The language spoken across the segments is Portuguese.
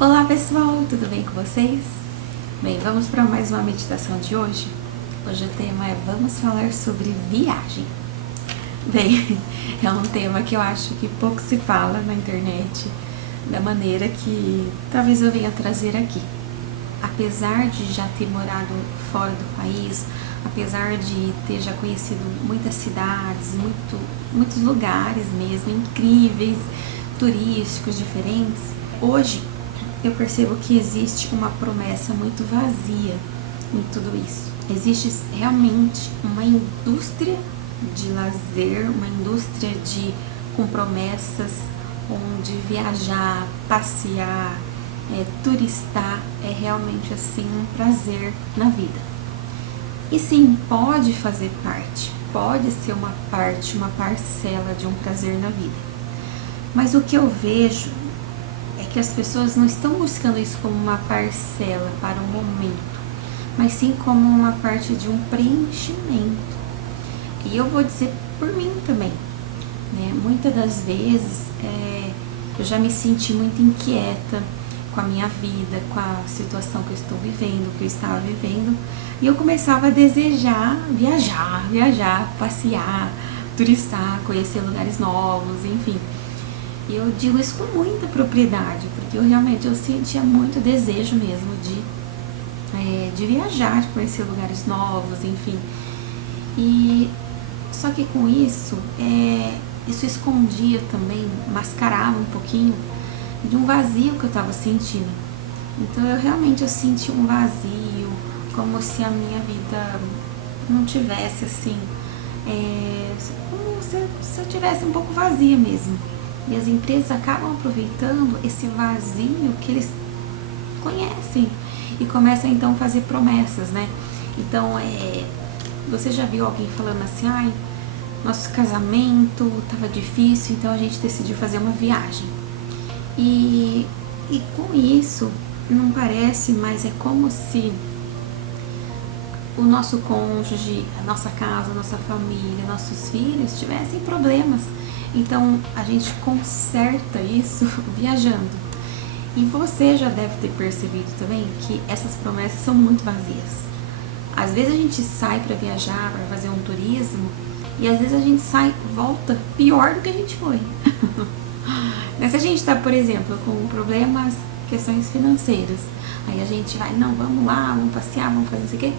Olá pessoal, tudo bem com vocês? Bem, vamos para mais uma meditação de hoje. Hoje o tema é vamos falar sobre viagem. Bem, é um tema que eu acho que pouco se fala na internet, da maneira que talvez eu venha trazer aqui. Apesar de já ter morado fora do país, apesar de ter já conhecido muitas cidades, muitos lugares mesmo, incríveis, turísticos, diferentes, hoje eu percebo que existe uma promessa muito vazia em tudo isso. Existe realmente uma indústria de lazer, uma indústria com promessas, onde viajar, passear, turistar é realmente assim um prazer na vida. E sim, pode fazer parte, pode ser uma parte, uma parcela de um prazer na vida. Mas o que eu vejo é que as pessoas não estão buscando isso como uma parcela para um momento, mas sim como uma parte de um preenchimento. E eu vou dizer por mim também, né? Muitas das vezes eu já me senti muito inquieta com a minha vida, com a situação que eu estou vivendo, que eu estava vivendo, e eu começava a desejar viajar, passear, turistar, conhecer lugares novos, enfim. E eu digo isso com muita propriedade, porque eu sentia muito desejo mesmo de viajar, de conhecer lugares novos, enfim. E só que com isso, isso escondia também, mascarava um pouquinho de um vazio que eu estava sentindo. Então eu senti um vazio, como se a minha vida não tivesse assim, como se eu tivesse um pouco vazia mesmo. E as empresas acabam aproveitando esse vazio que eles conhecem e começam então a fazer promessas, né? Então, você já viu alguém falando assim, nosso casamento estava difícil, então a gente decidiu fazer uma viagem. E com isso, não parece, mas é como se o nosso cônjuge, a nossa casa, a nossa família, nossos filhos tivessem problemas. Então a gente conserta isso viajando. E você já deve ter percebido também que essas promessas são muito vazias. Às vezes a gente sai para viajar, para fazer um turismo, e às vezes a gente volta pior do que a gente foi. Mas se a gente está, por exemplo, com problemas, questões financeiras, aí a gente vai, não, vamos lá, vamos passear, vamos fazer não sei o quê.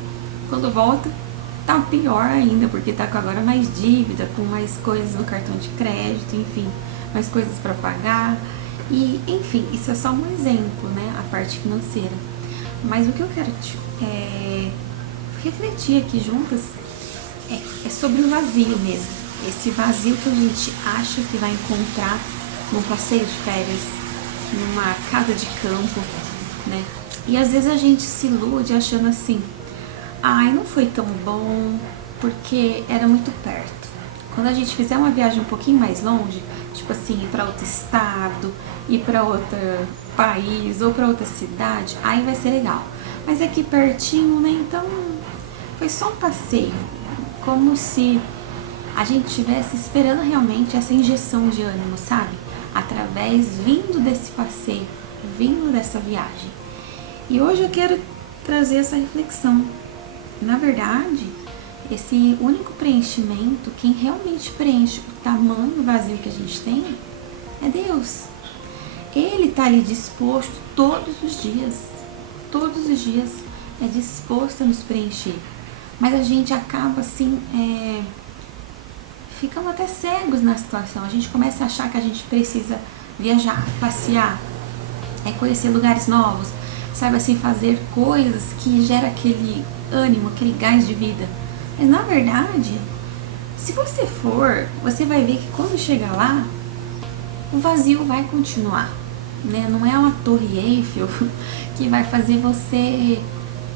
Quando volta, tá pior ainda, porque tá com agora mais dívida, com mais coisas no cartão de crédito, enfim, mais coisas para pagar. E, enfim, isso é só um exemplo, né, a parte financeira. Mas o que eu quero refletir aqui juntas é sobre o vazio mesmo. Esse vazio que a gente acha que vai encontrar num passeio de férias, numa casa de campo, né? E às vezes a gente se ilude achando assim, não foi tão bom, porque era muito perto. Quando a gente fizer uma viagem um pouquinho mais longe, tipo assim, ir para outro estado, ir para outro país ou para outra cidade, aí vai ser legal. Mas aqui pertinho, né? Então foi só um passeio, como se a gente estivesse esperando realmente essa injeção de ânimo, sabe? Vindo desse passeio, vindo dessa viagem. E hoje eu quero trazer essa reflexão. Na verdade, esse único preenchimento, quem realmente preenche o tamanho vazio que a gente tem, é Deus. Ele está ali disposto todos os dias é disposto a nos preencher. Mas a gente acaba assim, ficando até cegos na situação. A gente começa a achar que a gente precisa viajar, passear, conhecer lugares novos, sabe assim, fazer coisas que geram aquele ânimo, aquele gás de vida. Mas na verdade, se você for, você vai ver que quando chegar lá, o vazio vai continuar, né? Não é uma torre Eiffel que vai fazer você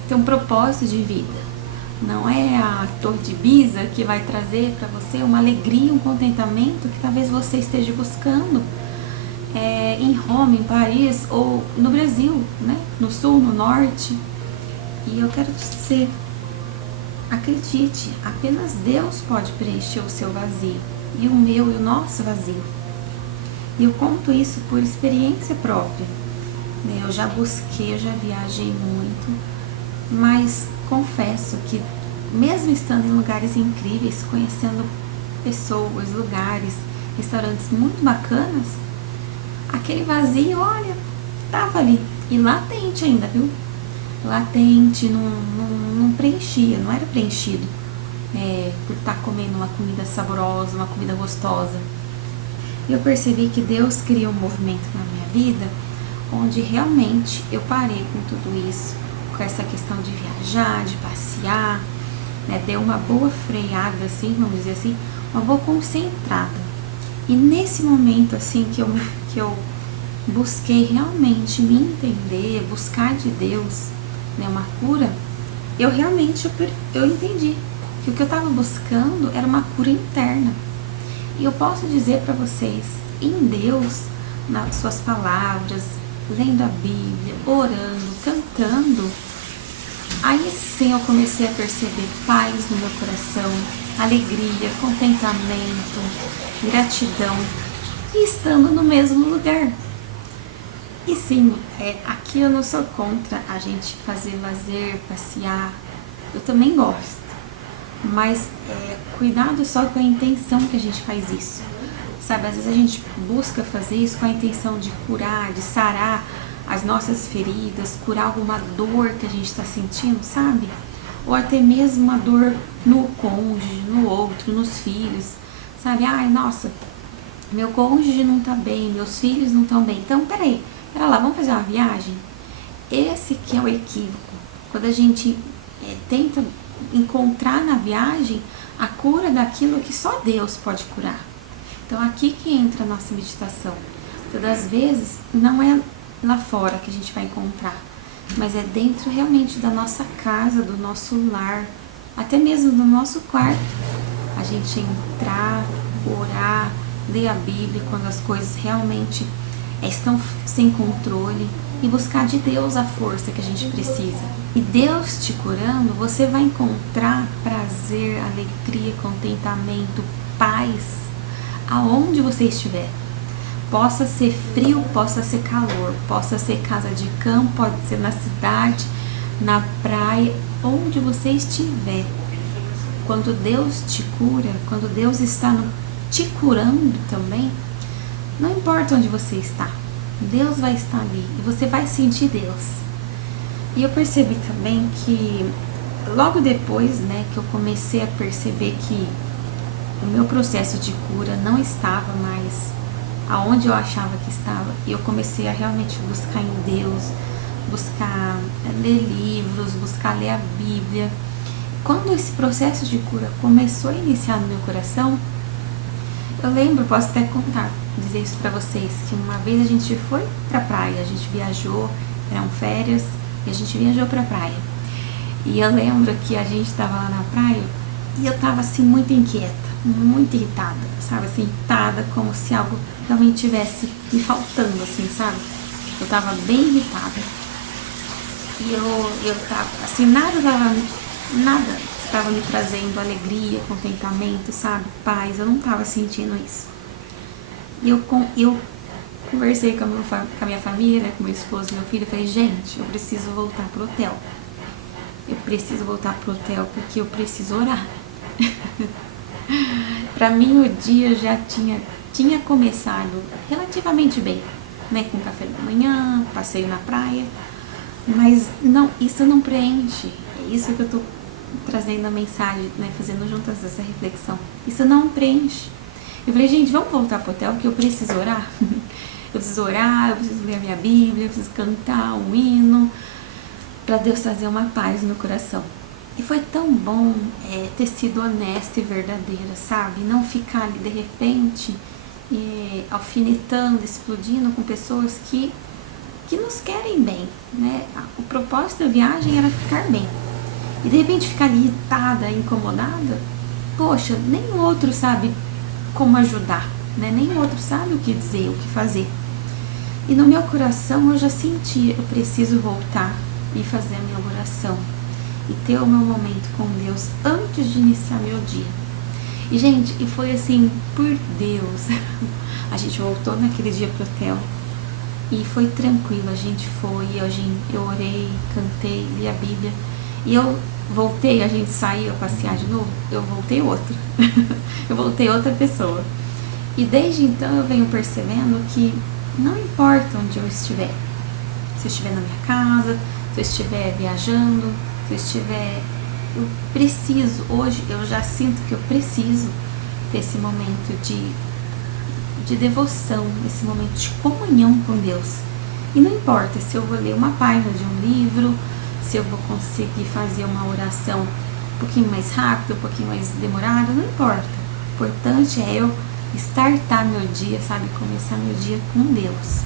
ter um propósito de vida. Não é a torre de Pisa que vai trazer para você uma alegria, um contentamento que talvez você esteja buscando em Roma, em Paris ou no Brasil, né? No sul, no norte. E eu quero te dizer, acredite, apenas Deus pode preencher o seu vazio, e o meu e o nosso vazio. E eu conto isso por experiência própria. já busquei, eu já viajei muito, mas confesso que mesmo estando em lugares incríveis, conhecendo pessoas, lugares, restaurantes muito bacanas, aquele vazio, olha, tava ali. E latente ainda, viu? Latente, não preenchia, não era preenchido por estar comendo uma comida saborosa, uma comida gostosa. E eu percebi que Deus criou um movimento na minha vida onde realmente eu parei com tudo isso, com essa questão de viajar, de passear, né? Deu uma boa freada, assim, vamos dizer assim, uma boa concentrada. E nesse momento, assim, que eu busquei realmente me entender, buscar de Deus, né, uma cura, eu realmente eu entendi que o que eu estava buscando era uma cura interna. E eu posso dizer para vocês, em Deus, nas suas palavras, lendo a Bíblia, orando, cantando, aí sim eu comecei a perceber paz no meu coração, alegria, contentamento, gratidão, e estando no mesmo lugar. E sim, aqui eu não sou contra a gente fazer lazer, passear, eu também gosto, mas cuidado só com a intenção que a gente faz isso, sabe? Às vezes a gente busca fazer isso com a intenção de curar, de sarar as nossas feridas, curar alguma dor que a gente está sentindo, sabe? Ou até mesmo uma dor no cônjuge, no outro, nos filhos, sabe? Ai, nossa, meu cônjuge não tá bem, meus filhos não estão bem, então pera lá, vamos fazer uma viagem? Esse que é o equívoco, quando a gente tenta encontrar na viagem a cura daquilo que só Deus pode curar. Então aqui que entra a nossa meditação. Todas as vezes não é lá fora que a gente vai encontrar, mas é dentro realmente da nossa casa, do nosso lar, até mesmo do nosso quarto. A gente entrar, orar, ler a Bíblia quando as coisas realmente estão sem controle e buscar de Deus a força que a gente precisa. E Deus te curando, você vai encontrar prazer, alegria, contentamento, paz, aonde você estiver. Possa ser frio, possa ser calor, possa ser casa de campo, pode ser na cidade, na praia, onde você estiver. Quando Deus te cura, quando Deus está te curando também, não importa onde você está, Deus vai estar ali e você vai sentir Deus. E eu percebi também que logo depois, né, que eu comecei a perceber que o meu processo de cura não estava mais aonde eu achava que estava, e eu comecei a realmente buscar em Deus, buscar ler livros, buscar ler a Bíblia. Quando esse processo de cura começou a iniciar no meu coração, eu lembro, posso até contar, dizer isso pra vocês, que uma vez a gente foi pra praia, a gente viajou, eram férias, e a gente viajou pra praia. E eu lembro que a gente tava lá na praia, e eu tava assim muito inquieta, muito irritada, sabe, assim, irritada, como se algo realmente tivesse me faltando, assim, sabe? Eu tava bem irritada. E eu tava, assim, nada estava me trazendo alegria, contentamento, sabe, paz, eu não tava sentindo isso. E eu conversei com a minha família, né, com meu esposo e meu filho, eu falei, gente, eu preciso voltar pro hotel. Eu preciso voltar pro hotel porque eu preciso orar. Pra mim o dia já tinha começado relativamente bem, né, com café da manhã, passeio na praia, mas não, isso não preenche. É isso que eu tô trazendo a mensagem, né, fazendo juntas essa reflexão. Isso não preenche. Eu falei, gente, vamos voltar pro hotel que eu preciso orar. Eu preciso orar, eu preciso ler a minha Bíblia, eu preciso cantar um hino para Deus trazer uma paz no meu coração. E foi tão bom ter sido honesta e verdadeira, sabe? Não ficar ali de repente alfinetando, explodindo com pessoas que nos querem bem, né? O propósito da viagem era ficar bem. E de repente ficar ali irritada, incomodada, poxa, nem o outro sabe como ajudar, né? Nem o outro sabe o que dizer, o que fazer. E no meu coração eu já sentia, eu preciso voltar e fazer a minha oração e ter o meu momento com Deus antes de iniciar meu dia. E gente, e foi assim, por Deus, a gente voltou naquele dia pro hotel E foi tranquilo, a gente foi, eu orei, cantei, li a Bíblia. E eu voltei, a gente saiu a passear de novo, eu voltei outra. Eu voltei outra pessoa. E desde então eu venho percebendo que não importa onde eu estiver. Se eu estiver na minha casa, se eu estiver viajando, se eu estiver... Eu preciso, hoje eu já sinto que eu preciso ter esse momento de devoção, esse momento de comunhão com Deus. E não importa se eu vou ler uma página de um livro, se eu vou conseguir fazer uma oração um pouquinho mais rápida, um pouquinho mais demorada, não importa. O importante é eu startar meu dia, sabe? Começar meu dia com Deus.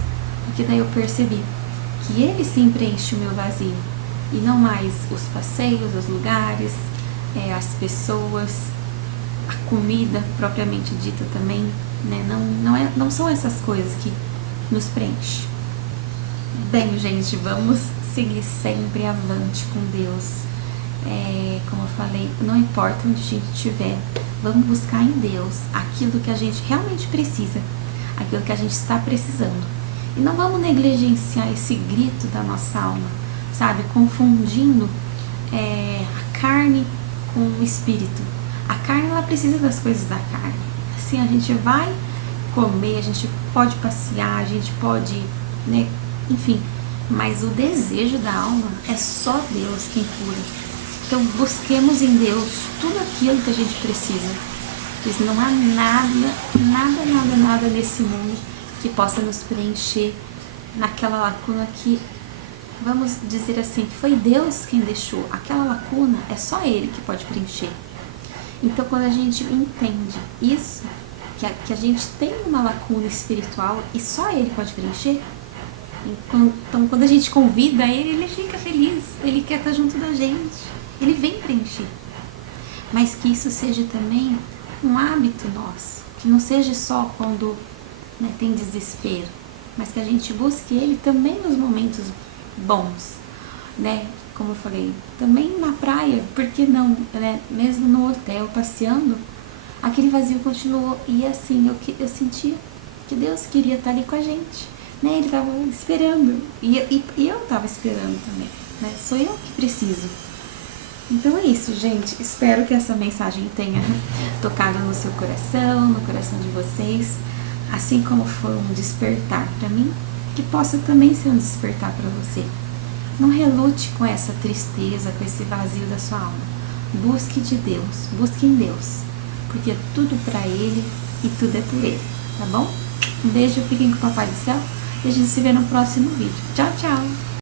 Porque daí eu percebi que Ele sim preenche o meu vazio. E não mais os passeios, os lugares, as pessoas, a comida propriamente dita também, né? Não são essas coisas que nos preenchem. Bem, gente, vamos seguir sempre avante com Deus. Como eu falei, não importa onde a gente estiver, vamos buscar em Deus aquilo que a gente realmente precisa, aquilo que a gente está precisando. E não vamos negligenciar esse grito da nossa alma, sabe? Confundindo a carne com o espírito. A carne, ela precisa das coisas da carne. Assim, a gente vai comer, a gente pode passear, a gente pode, né? Enfim, mas o desejo da alma é só Deus quem cura. Então busquemos em Deus tudo aquilo que a gente precisa. Pois não há nada nesse mundo que possa nos preencher naquela lacuna que, vamos dizer assim, que foi Deus quem deixou. Aquela lacuna é só Ele que pode preencher. Então quando a gente entende isso, que a gente tem uma lacuna espiritual e só Ele pode preencher, então quando a gente convida Ele, Ele fica feliz, Ele quer estar junto da gente, Ele vem preencher. Mas que isso seja também um hábito nosso, que não seja só quando, né, tem desespero, mas que a gente busque Ele também nos momentos bons, né? Como eu falei, também na praia, por que não, né? Mesmo no hotel, passeando, aquele vazio continuou. E assim, eu sentia que Deus queria estar ali com a gente, né? Ele estava esperando, e eu estava esperando também, né? Sou eu que preciso. Então é isso, gente. Espero que essa mensagem tenha tocado no seu coração, no coração de vocês, assim como foi um despertar para mim, que possa também ser um despertar para você. Não relute com essa tristeza, com esse vazio da sua alma. Busque de Deus, busque em Deus, porque é tudo para Ele e tudo é por Ele, tá bom? Um beijo, fiquem com o Papai do Céu e a gente se vê no próximo vídeo. Tchau, tchau!